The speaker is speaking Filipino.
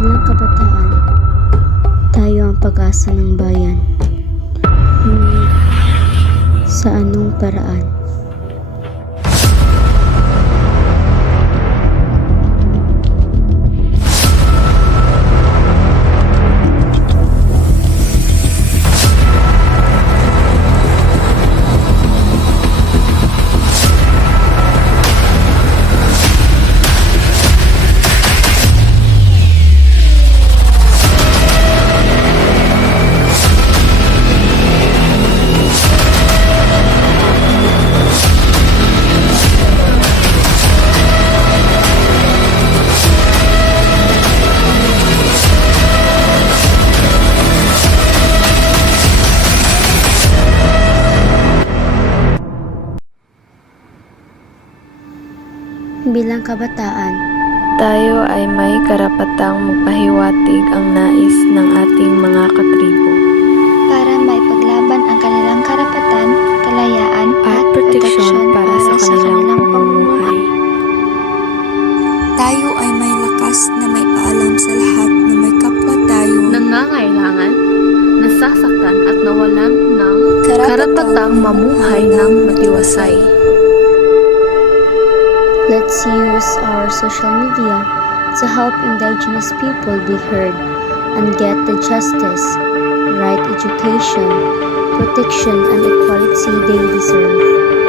Bilang kabataan, tayo ang pag-asa ng bayan. Ngunit, sa anong paraan? Bilang kabataan, Tayo ay may karapatang magpahiwatig ang nais ng ating mga katribo para maipaglaban ang kanilang karapatan, kalayaan at proteksyon para sa kanilang pamumuhay. Tayo ay may lakas na may paalam sa lahat na may kapwa tayo nangangailangan, nasasaktan at nawalan ng karapatang mamuhay ng matiwasay. let's use our social media to help indigenous people be heard and get the justice, right education, protection, and equality they deserve.